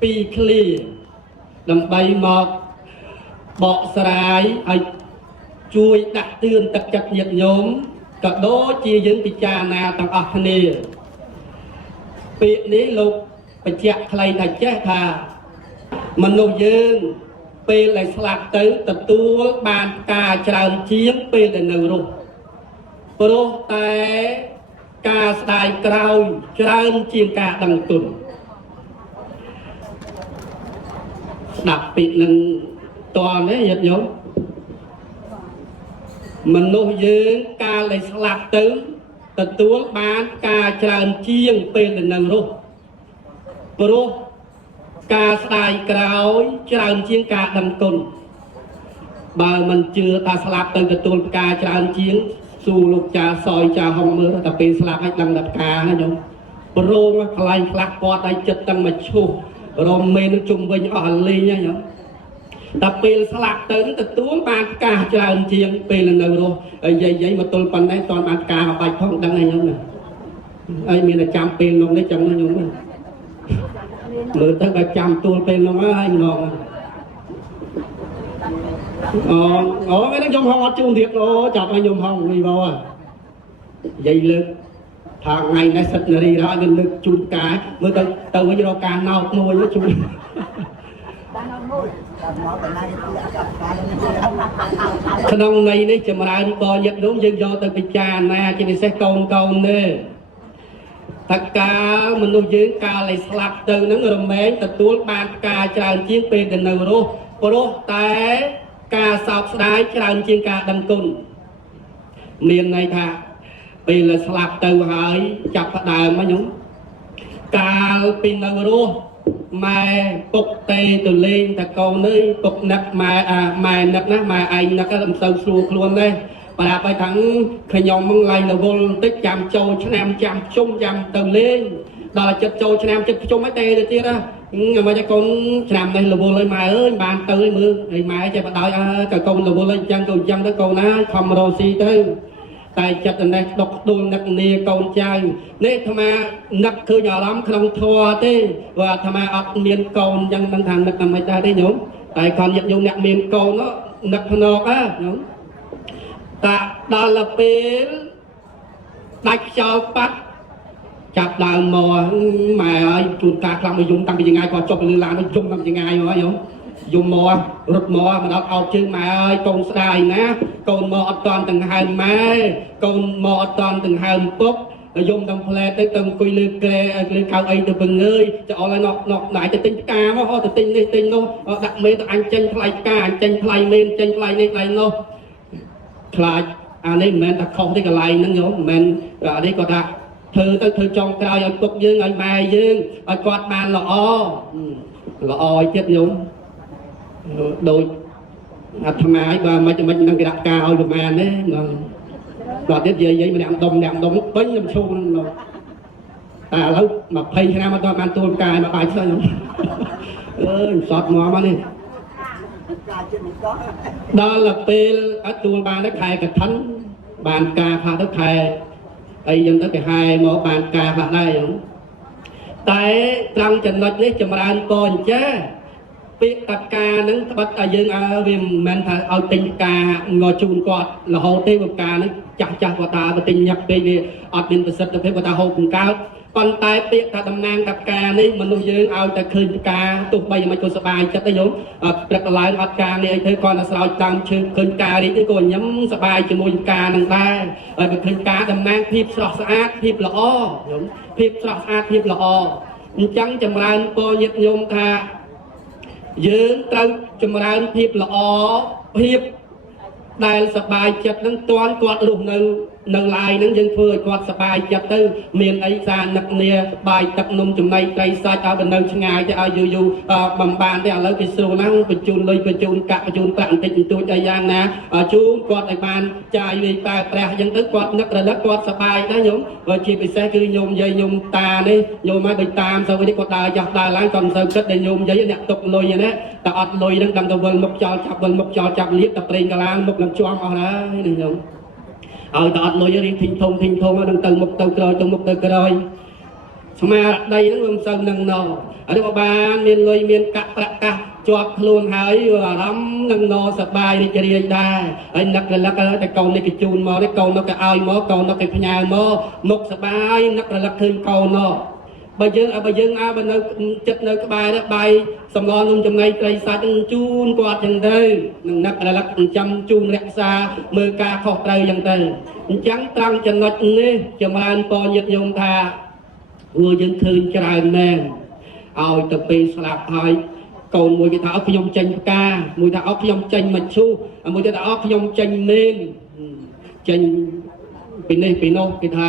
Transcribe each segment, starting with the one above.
ពីឃ្លាដើម្បីមកបកស្រាយឲ្យជួយដាក់ទឿនទឹកចិត្តញាតិញោមក៏ដូចជាយើងពិចារណាទាំងអស់គ្នាពាក្យនេះលោកបញ្ជាក់ខ្លីថាចេះថាមនុស្សយើងពេលដែលស្លាប់ទៅទទួលបានការច្រើនជាងពេលដែលនៅរស់ព្រោះតែការស្ដាយក្រោយច្រើនជាងការដឹងគុណស្ដាប់ពាក្យនឹងតើនេះញាតិញោមមនុស្សយើងកាលដែលស្លាប់ទៅទទួលបានការច្រើនជាងពេលដែលនៅរស់ព្រោះការស្ដាយក្រោយច្រើនជាងការដឹងគុណបើមិនជឿថាស្លាប់ទៅទទួលផ្កាច្រើនជាងសួរលោកចាសយចាហុងមើលតែពេលស្លាប់ឲ្យដឹងតែផ្កាណាញោមប្រងកន្លែងខ្លះគាត់ឲ្យចិត្តទាំងមកឈូសរមមេនឹងជុំវិញអស់លេងណាញោមតែពេលស្លាប់ទៅទទួលបានផ្កាច្រើនជាងពេលនៅរស់ហើយយាយមកទល់ប៉ុណ្ណេះតបានផ្កាមកបាច់ផងដឹងហើយញោមណាហើយមានតែចាំពេលនោះនេះចឹងណាញោមណាមើលទៅបើចាំទួលពេលនោះហើយងងអូថ្ងៃនេះខ្ញុំហងអត់ជូនទៀតអូចាប់ឲ្យខ្ញុំហងវិញបងនិយាយលើកថាថ្ងៃនេះសិទ្ធនារីរហើយនឹងលើកជូនការមើលទៅវិញរកការណោតមួយជូនក្នុងន័យនេះចម្រើនពរញាតិញោមយើងយកទៅពិចារណាជាពិសេសកូនកូននេះថាកាលមនុស្សយើងកាលឲ្យស្លាប់ទៅនឹងរមែងទទួលបានការច្រើនជាងពេលដែលនៅរស់ព្រោះតែការសោកស្ដាយច្រើនជាងការដឹងគុណមានន័យថាពេលស្លាប់ទៅហើយចាប់ផ្ដើមហ្នឹងញោមកាលពីនៅរស់ម៉ែពុកតេទៅលេងតកូននេះពុកនឹកម៉ែនឹកណាម៉ែឯងនឹកមិនសូវស្រួលខ្លួនទេប្រាប់ឲ្យថាខ្ញុំហ្នឹងឡៃរវល់បន្តិចចាំចូលឆ្នាំចាំជុំចាំទៅលេងដល់ចិត្តចូលឆ្នាំចិត្តជុំឲ្យទេទៅទៀតណាមិនតែកូនឆ្នាំនេះរវល់ហើយម៉ែអើយបានទៅឲ្យមើលហើយម៉ែចេះបដ ாய் ក៏កូនរវល់ហើយអញ្ចឹងទៅអញ្ចឹងទៅកូនណាខំរស់ស៊ីទៅតែចិត្តនេះដុកដួលនឹកនីកូនចៅនេះអាត្មានឹកឃើញអារម្មណ៍ក្នុងធម៌ទេព្រោះអាត្មាអត់មានកូនអញ្ចឹងមិនថានឹកតែមិនដែរទេញោមតែគាត់ញាតិញោមអ្នកមានកូននឹកភ្នក់ញោមតែដល់ពេលដាច់ខ្យល់ប៉ាត់ចាប់ដើមមកម៉ែហើយជួនកាលខ្លាំងមកយំតាំងពីថ្ងៃគាត់ចុះទៅលើឡានទៅយំតាំងពីថ្ងៃហើយយំយំមករត់មកមកដល់អោបជើងម៉ែហើយកូនស្ដាយណាកូនមកអត់តាន់ទាំងហើមម៉ែកូនមកអត់តាន់ទាំងហើមពុកយំដល់ផ្លែទៅអង្គុយលើក្រែលើកៅអីទៅពងើយចោលឲ្យណក់ទៅទិញផ្កាមកទៅទិញនេះទិញនោះដាក់មេទៅអញចេញថ្លៃផ្កាអញចេញថ្លៃមេចេញថ្លៃនេះថ្លៃនោះខ្លាចអានេះមិនមែនតែខុសទេកន្លែងហ្នឹងញោមមិនមែនអានេះគាត់ថាធ្វើទៅធ្វើចុងក្រោយឲ្យពុកយើងឲ្យម៉ែយើងឲ្យគាត់បានល្អឲ្យទៀតញោមដូចអាត្មាឲ្យបើមិននឹងគេដាក់ផ្កាឲ្យប្រមាណទេគាត់ទៀតយាយម្នាក់ដុំពេញខ្ញុំឈូននោះតែឥឡូវ20ឆ្នាំអត់បានទួលផ្កាមកបាយផ្សេងអើយសតមកមកនេះដល់ពេលអត់ទួលបានខែកឋិនបានការផាទៅខែអីយ៉ាងទៅគេហែមកបានការខ្លះដែរហ្នឹងតែត្រង់ចំណុចនេះចម្រើនពរអញ្ចាពាក្យតកាហ្នឹងត្បិតតែយើងវាមិនមែនថាឲ្យទិញផ្កាងជូនគាត់រហូតទេផ្កាហ្នឹងចាស់គាត់ថាទៅទិញញឹកពេកវាអត់មានប្រសិទ្ធភាពគាត់ថាហូបបង្កើតប៉ុន្តែពាក្យថាតំណាងតផ្កានេះមនុស្សយើងឲ្យតែឃើញផ្កាទោះបីមិនក៏សប្បាយចិត្តទេញោមព្រឹកឡើងអត់ការនេះអីធ្វើគាត់តែស្រោចតាមឈើឃើញផ្កានេះទេក៏ញ៉ាំសប្បាយជាមួយផ្កានឹងដែរហើយវាឃើញផ្កាតំណាងភាពស្រស់ស្អាតភាពល្អញោមភាពស្រស់ស្អាតភាពល្អអញ្ចឹងចម្រើនពរញាតិញោមថាយើងត្រូវចម្រើនភាពល្អភាពដែលសប្បាយចិត្តនឹងតាន់គាត់រស់នៅឡាយនឹងយើងធ្វើឲ្យគាត់សប្បាយចិត្តទៅមានអីសារនឹកនាបាយទឹកនំចំណីត្រីសាច់ឲ្យទៅនៅឆ្ងាយទៅឲ្យយូរបំបានទេឥឡូវគេស្រួលណាស់បញ្ជូនលុយបញ្ជូនកាក់បញ្ជូនប្រាក់បន្តិចបន្តួចអីយ៉ាងណាជូនគាត់ឲ្យបានចាយវាតែព្រះអញ្ចឹងទៅគាត់នឹករលឹកគាត់សប្បាយណាស់ញោមបើជាពិសេសគឺញោមយាយញោមតានេះញោមមកដូចតាមទៅនេះគាត់ដើរចាស់ដើរឡើងគាត់មិនសូវគិតដែលញោមយាយអ្នកទុកលុយណាតែអត់លុយនឹងដឹងទៅវិលមុខចោលចាប់វិលមុខចោលចាប់លៀបតែប្រេងកាឡាមុខនឹងជាប់អស់ហើយនេះញោមឲ្យតែអត់លុយរៀងធីងធំនឹងទៅមុខទៅក្រោយទៅមុខទៅក្រោយ ស្មារតីហ្នឹងមិនសូវនឹងណអរិបបានមានលុយមានកប្រកាសជាប់ខ្លួនហើយអារម្មណ៍នឹងណសប្បាយរីករាយដែរហើយនឹករលឹកតែកូននេះគេជូនមកនេះកូននោះគេឲ្យមកកូននោះគេផ្ញើមកមុខសប្បាយនឹករលឹកឃើញកូននោះបើយើងបើនៅចិត្តនៅក្បែរនេះបាយសំឡននំចំណីត្រីសាច់នឹងជូនគាត់ចឹងទៅនឹងនឹករលឹកចាំជូនរក្សាមើលការខុសត្រូវចឹងទៅអញ្ចឹងត្រង់ចំណុចនេះចម្រើនពរញាតិញោមថាយើងឃើញច្រើនមែនឲ្យទៅពេលស្លាប់ហើយកូនមួយគេថាអត់ខ្ញុំចេញផ្កាមួយថាអត់ខ្ញុំចេញមជ្ឈូមួយទៀតថាអត់ខ្ញុំចេញមេនចេញពីនេះពីនោះគេថា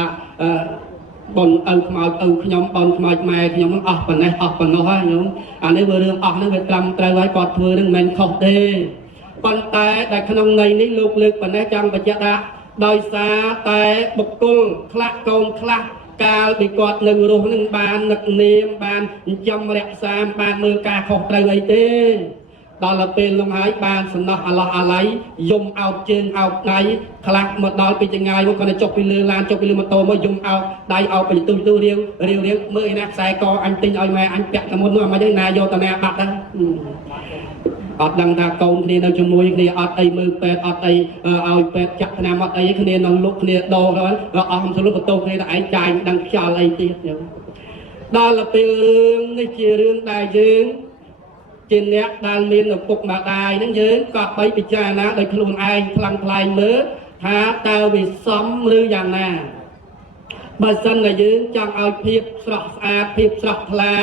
បងឪខ្មោចឪខ្ញុំបងខ្មោចម៉ែខ្ញុំហ្នឹងអស់ប៉ុណ្ណេះអស់ប៉ុណ្ណោះហើយញោមអានេះវារឿងអស់ហ្នឹងវាត្រឹមត្រូវហើយគាត់ធ្វើហ្នឹងមិនមែនខុសទេប៉ុន្តែតែក្នុងន័យនេះលោកលើកប៉ុណ្ណេះចង់បញ្ជាក់ថាដោយសារតែបុគ្គលខ្លះកូនខ្លះកាលពីគាត់នៅរស់នឹងបាននឹកនាមបានចិញ្ចឹមរក្សាបានមើលការខុសត្រូវអីទេដល់ពេលនោះហើយបានសំណោះអាឡោះអាឡៃយំអោបជើងអោបដៃខ្លះមកដល់ពីចងាយមកគាត់ទៅចុះពីលើឡានចុះពីលើម៉ូតូមកយំអោបដៃអោបទៅទូរាវមើលឯណាខ្សែកអញទិញឲ្យម៉ែអញពាក់តែមុននោះមិនហ្នឹងណាយកតាណាបាត់ហ្នឹងអត់ដឹងថាកូនគ្នានៅជាមួយគ្នាអត់អីមើលពេទ្យអត់អីឲ្យពេទ្យចាក់ថ្នាំអត់អីគ្នានៅលុកគ្នាដោហើយអស់ទៅលុបបន្ទោគ្នាតែឯងចាយមិនដឹងខ្យល់អីទៀតចឹងដល់ពេលរឿងនេះជារឿងដែលយើងជាអ្នកដែលមានឪពុកម្ដាយហ្នឹងយើងក៏បីពិចារណាដោយខ្លួនឯងខ្លាំងខ្លាយមើលថាតើវាសមឬយ៉ាងណាបើសិនតែយើងចង់ឲ្យភាពស្រស់ស្អាតភាពស្រស់ថ្លា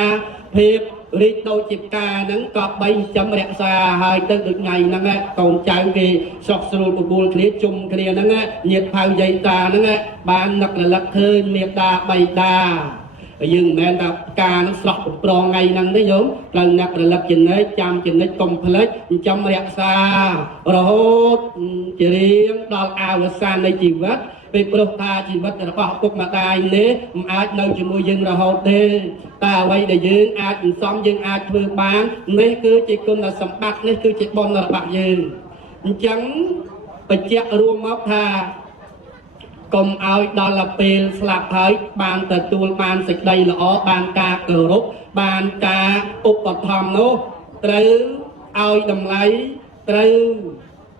ភាពរីកដូចជាផ្កាហ្នឹងក៏បីចាំរក្សាហើយទៅដូចថ្ងៃហ្នឹងកូនចៅគេស្រស់ស្រួលបបួលគ្នាជុំគ្នាហ្នឹងញាតិផៅយាយតាហ្នឹងបាននឹករលឹកឃើញមេត្តាបៃតាយើងមិនមែនថាផ្កានឹងស្រស់ប្រងថ្ងៃហ្នឹងទេញោមត្រូវនឹករលឹកចំណេះចាំចំណេះកុំភ្លេចចាំរក្សារហូតជារៀងដល់អវសាននៃជីវិតពេលព្រោះថាជីវិតរបស់ពុកម្ដាយនេះមិនអាចនៅជាមួយយើងរហូតទេតែអ្វីដែលយើងអាចសន្សំយើងអាចធ្វើបាននេះគឺជាគុណសម្បត្តិនេះគឺជាបុណ្យរបស់យើងអញ្ចឹងបញ្ជាក់រួមមកថាកុំឲ្យដល់ពេលស្លាប់ហើយបានទទួលបានសេចក្តីល្អបានការគោរពបានការឧបត្ថម្ភនោះត្រូវឲ្យតម្លៃត្រូវ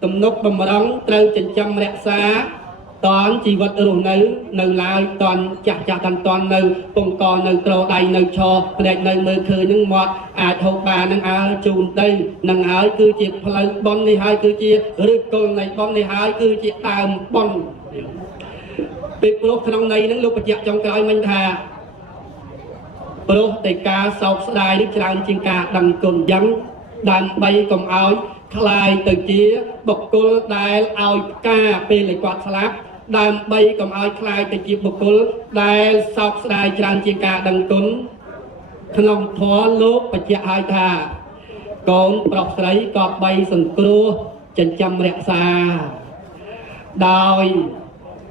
ទំនុកបំរុងត្រូវចិញ្ចឹមរក្សាតនជីវិតរស់នៅឡើយតនចាស់តាន់តននៅពងកនៅត្រដៃនៅឈរផ្លែកនៅមើលឃើញនឹងមាត់អាចហូបបាននឹងអើជូនទៅនឹងហើយគឺជាផ្លូវបុណ្យនេះហើយគឺជាឫសគល់នៃបុណ្យនេះហើយគឺជាដើមបុណ្យពីព្រោះក្នុងន័យហ្នឹងលោកបញ្ជាក់ចុងក្រោយមិញថាព្រោះតែការសោកស្ដាយនេះច្រើនជាងការដឹងគុណអញ្ចឹងដើម្បីកុំឲ្យคลายទៅជាបុគ្គលដែលឲ្យផ្កាពេលគាត់ស្លាប់ដើម្បីកុំឲ្យคลายទៅជាបុគ្គលដែលសោកស្ដាយច្រើនជាងការដឹងគុណក្នុងធម៌លោកបញ្ជាក់ឲ្យថាកូនប្រុសស្រីក៏បីសង្គ្រោះចិញ្ចឹមរក្សាដោយ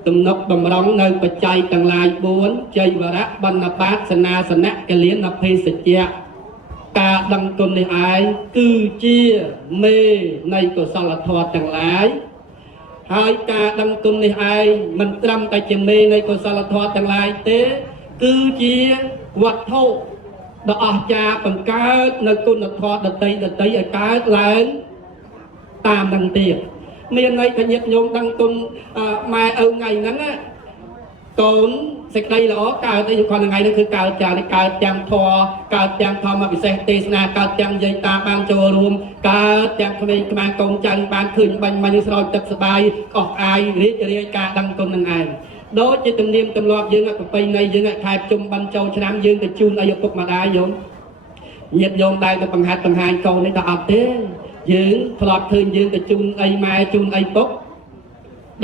ទំនុកបំរុងនៅបច្ច័យទាំងឡាយ4ជ័យវរៈបណ្ណបាតសនាសនៈកលៀនអភេសជ្ជៈការដឹងគុណនេះឯងគឺជាមេនៃកុសលធម៌ទាំងឡាយហើយការដឹងគុណនេះឯងមិនត្រឹមតែជាមេនៃកុសលធម៌ទាំងឡាយទេគឺជាវត្ថុដ៏អស្ចារ្យបង្កើតនៅគុណធម៌ដតីឲ្យកើតឡើងតាមនឹងទៀតមានន័យថាញាតិញោមដឹងគុណម៉ែឪថ្ងៃហ្នឹងកូនសេចក្តីល្អកើតតែគាត់ថ្ងៃនេះគឺកើតទាំងធម៌កើតទាំងធម្មពិសេសទេសនាកើតទាំងយាយតាបានចូលរួមកើតទាំងក្មេងក្មានកូនចៅបានឃើញបាញ់មាញ់ស្រោចទឹកសបាយអស់អាយរីករាយការដឹងគុណនឹងឯងដូចជាទំនៀមទម្លាប់យើងប្រពៃណីយើងខែជុំបានចូលឆ្នាំយើងទៅជូនឲ្យឪពុកម្ដាយយោញាតិញោមដែលទៅបង្ហាញកូននេះទៅអត់ទេយើងធ្លាប់ឃើញយើងទៅជូនអីម៉ែជូនអីពុក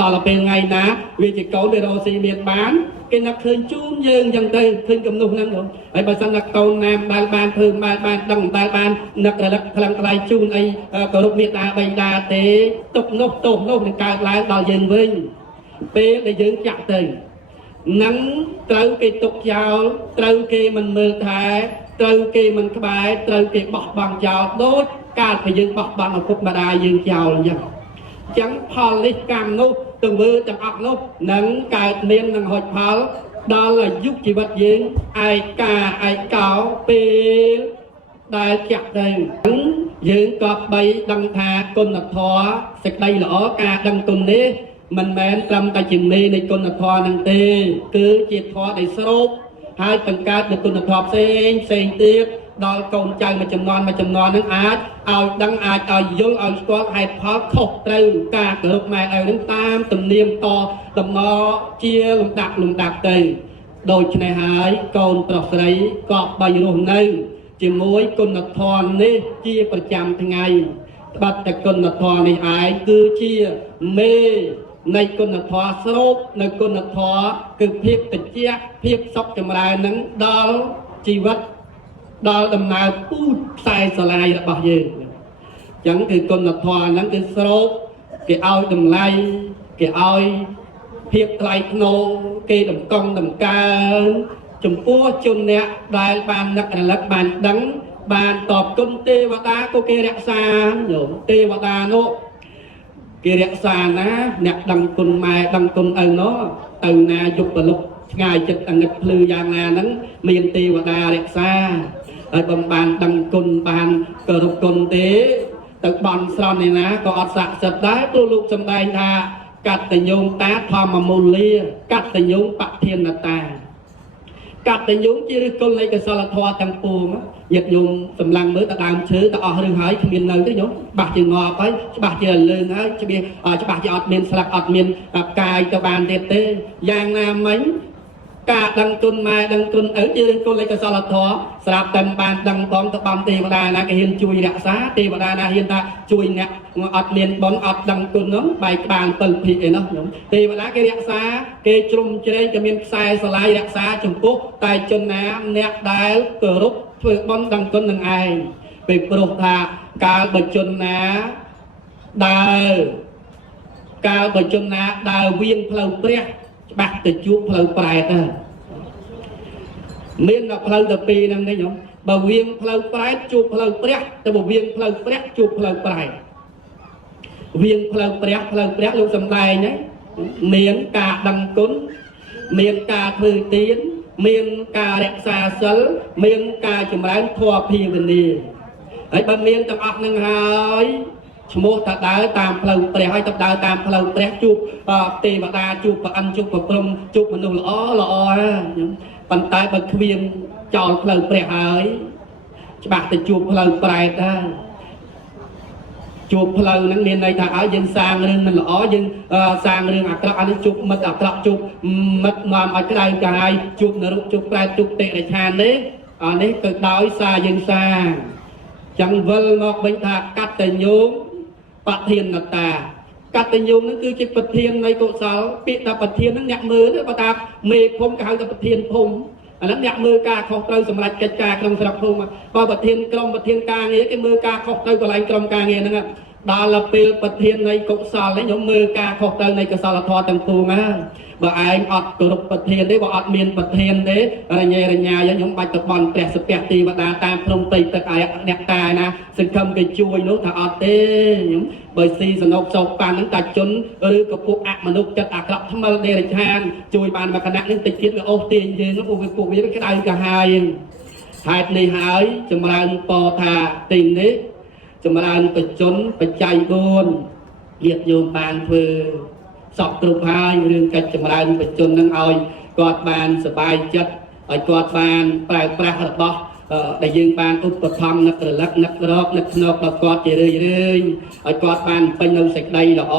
ដល់ពេលថ្ងៃណាវាជាកូនដែលរស់ស៊ីមានបានគេនឹកឃើញជូនយើងអញ្ចឹងទៅឃើញគំនុះហ្នឹងហើយបើសិនតែកូនណាមដែលបានធ្វើបានដឹងដែលបាននឹករលឹកខ្លាំងខ្លាយជូនអីគោរពមេត្តាបិតាទេទុកនោះទោសនោះនឹងកើតឡើងដល់យើងវិញពេលដែលយើងចាក់ទៅនឹងត្រូវគេទុកចោលត្រូវគេមិនមើលថែត្រូវគេមិនក្បែរត្រូវគេបោះបង់ចោលដូចកាលពីយើងបោះបង់ឪពុកម្ដាយយើងចោលអញ្ចឹងផលនេះកម្មនោះទង្វើទាំងអស់នោះនឹងកើតមាននឹងហុចផល ដល់អាយុជីវិតយើងឯកាឯកោពេលដែលចាក់ទៅយើងក៏បីដឹងថាគុណធម៌សេចក្តីល្អការដឹងគុណនេះមិនមែនត្រឹមតែជាមេនៃគុណធម៌នឹងទេគឺជាធម៌ដែលស្រូបហើយបង្កើតនូវគុណធម៌ផ្សេងទៀតដល់កូនចៅមួយចំនួននឹងអាចឲ្យដឹងអាចឲ្យយល់ឲ្យស្គាល់ហេតុផលខុសត្រូវការគោរពម៉ែឪនឹងតាមទំនៀមតដំណជាលំដាប់ទៅដូច្នេះហើយកូនប្រុសស្រីក៏បីរស់នៅជាមួយគុណធម៌នេះជាប្រចាំថ្ងៃត្បិតតែគុណធម៌នេះឯងគឺជាមេនៃគុណធម៌ស្រូបនៅគុណធម៌គឺភាពត្រជាក់ភាពសុខចម្រើននឹងដល់ជីវិតដល់ដំណើរពូជខ្សែស្រឡាយរបស់យើងអញ្ចឹងគឺគុណធម៌ហ្នឹងគឺស្រូបគេឲ្យតម្លៃគេឲ្យភាពថ្លៃថ្នូរគេតម្កង់តម្កើងចំពោះជនអ្នកដែលបាននឹករលឹកបានដឹងបានតបគុណទេវតាក៏គេរក្សាញោមទេវតានោះគេរក្សាណាអ្នកដឹងគុណម៉ែដឹងគុណឪនោះទៅណាយុបលុកឆ្ងាយចិត្តអង្កត់ភ្លឺយ៉ាងណាហ្នឹងមានទេវតារក្សាហើយបំបានដឹងគុណបានគោរពគុណទេទៅបន់ស្រន់ឯណាក៏អត់ស័ក្តិសិទ្ធដែរព្រោះលោកសម្ដែងថាកតញ្ញូតាធម្មមូលាកតញ្ញូបធានតាកតញ្ញូជាឫសគល់នៃកុសលធម៌ទាំងពួងញាតិញោមសម្លឹងមើលទៅដើមឈើទៅអស់រឿងហើយគ្មាននៅទេញោមច្បាស់ជាងាប់ហើយច្បាស់ជាលើងហើយច្បាស់ជាអត់មានស្លឹកអត់មានកាយទៅបានទៀតទេយ៉ាងណាមិញការដឹងគុណម៉ែដឹងគុណឪជាឫសគល់នៃកុសលធម៌ស្រាប់តែបានដឹងផងទៅបំទេវតាណាគេហ៊ានជួយរក្សាទេវតាណាហ៊ានថាជួយអ្នកអត់មានបុណ្យអត់ដឹងគុណនោះបែកក្បាល7ភិកឯនោះញោមទេវតាគេរក្សាគេជ្រុំជ្រែងក៏មានខ្សែស្រឡាយរក្សាចំពោះតែជនណាអ្នកដែលគោរពធ្វើបុណ្យដឹងគុណនឹងឯងពេលព្រោះថាកាលបើជនណាដើរវៀងផ្លូវព្រះច្បាស់ទៅជួបផ្លូវប្រែតទៅមានតែផ្លូវទៅពីរហ្នឹងទេញោមបើវៀងផ្លូវប្រែតជួបផ្លូវព្រះទៅបើវៀងផ្លូវព្រះជួបផ្លូវប្រែតវៀងផ្លូវព្រះលោកសំដែងហ្នឹងមានការដឹងគុណមានការធ្វើទានមានការរក្សាសិលមានការចម្រើនធម៌ភាវនាហើយបើមានទាំងអស់ហ្នឹងហើយឈ្មោះថាដើរតាមផ្លូវព្រះហើយទៅដើរតាមផ្លូវព្រះជួបទេវតាជួបព្រះអិនជួបព្រះព្រហ្មជួបមនុស្សល្អប៉ុន្តែបើគ្មានចោលផ្លូវព្រះហើយច្បាស់ទៅជួបផ្លូវប្រែតដែរជួបផ្លូវហ្នឹងមានន័យថាឲ្យយើងសាងរឿងមិនល្អយើងសាងរឿងអាក្រក់អានេះជួបមិត្តអាក្រក់ជួបមិត្តនាំឲ្យក្តៅកាហាយជួបនរកជួបប្រែតជួបតិរិឆាននេះអានេះគឺដោយសារយើងសាងចឹងវិលមកវិញថាកតញ្ញូបធានតាកតញ្ញូនឹងគឺជាប្រធាននៃកុសលពាក្យថាប្រធាននឹងអ្នកមើលបើថាមេភូមិគេហៅថាប្រធានភូមិអាហ្នឹងអ្នកមើលការខុសត្រូវសម្រាប់កិច្ចការក្នុងស្រុកភូមិបើប្រធានក្រុមប្រធានការងារគេមើលការខុសត្រូវកន្លែងក្រុមការងារហ្នឹងដល់ពេលប្រធាននៃកុសលនេះខ្ញុំមើលការខុសត្រូវនៃកុសលធម៌ទាំងពួងណាបើឯងអត់គោរពប្រធានទេបើអត់មានប្រធានទេរញ៉េរញ៉ាខ្ញុំបាច់ទៅបន់ព្រះសពះទេវតាតាមព្រំព្រៃទឹកអាយអ្នកតាណាសង្ឃឹមគេជួយនោះថាអត់ទេខ្ញុំបើស៊ីសនុកសោកប៉ាន់ហ្នឹងតាជនឬក៏ពួកអមនុស្សចិត្តអាក្រក់ថ្មិលដេរឆានជួយបានមកគណៈនេះតិចទៀតវាអូសទាញយើងពួកវាក្តៅកាហាយហេតុនេះហើយចម្រើនពរថាទីនេះចម្រើនបច្ចុប្បន្នបច្ច័យ4ញាតិញោមបានធ្វើសពគ្រប់ហើយរឿងកិច្ចចម្រើនបច្ចុប្បន្ននឹងឲ្យគាត់បានសบายចិត្តឲ្យគាត់បានប្រើប្រាស់របស់ដែលយើងបានឧបត្ថម្ភនឹករលឹកនឹករកនឹកធ្នប់ដល់គាត់ជារឿយឲ្យគាត់បានពេញនៅសេចក្តីល្អ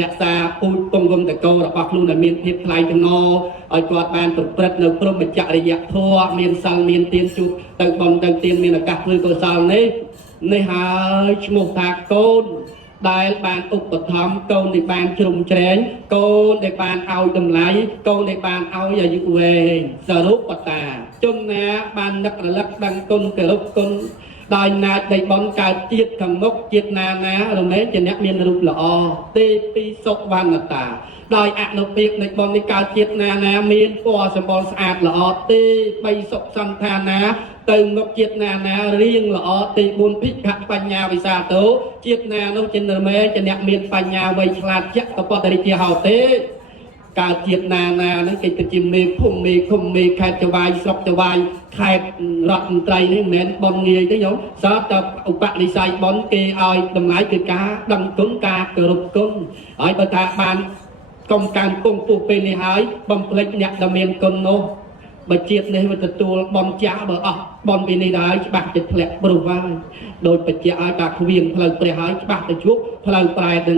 រក្សាពូជពងវងតកោរបស់ខ្លួនឲ្យមានភាពថ្លៃថ្នូរឲ្យគាត់បានប្រព្រឹត្តនៅព្រហ្មចរិយធម៌មានសិលមានទានជុតទៅបំទៅទានមានឱកាសធ្វើកុសលនេះហើយឈ្មោះថាកូនដែលបានឧបត្ថម្ភកូនដែលបានជ្រុំជ្រែងកូនដែលបានឲ្យតម្លៃកូនដែលបានឲ្យអាយុវែងសរុបតាជនណាបាននឹករលឹកដឹងគុណគោរពគុណដោយណាចនៃបនកើតជាតិខាងមុខជាតិណារមែងជាអ្នកមានរូបល្អទេពីសុវណ្ណតាដោយអនុភាពនៃបននេះកើតជាតិណាមានពណ៌សម្បុរស្អាតល្អទេបីសុខសន្តានាទៅមុខជាតិណារៀងល្អទី4ភិក្ខៈបញ្ញាវិសាទោជាតិណានោះជារមែងជាអ្នកមានបញ្ញាវៃឆ្លាតជាកពតរិជាហោទេ ការជាតិណាហ្នឹងគេទៅជាមេភូមិមេឃុំមេខេត្តចវាយស្រុកចវាយខេត្តរដ្ឋមន្ត្រីនេះមិនមែនបនងាយទេយោសតតែឧបនិស្ស័យបនគេឲ្យតម្លៃគឺការដឹងគុណការគោរពគុណហើយបើថាបានកុំការពងពុះពេលនេះហើយបំភ្លេចអ្នកដែលមានគុណនោះបើជាតិនេះវាទទួលបនចាស់បើអស់បនពីនេះដែរច្បាស់ចិត្តធ្លាក់ព្រោះហើយដោយបច្ចៈឲ្យតាគ្វៀងផ្លូវព្រះហើយច្បាស់ទៅជួបផ្លូវប្រែទៅ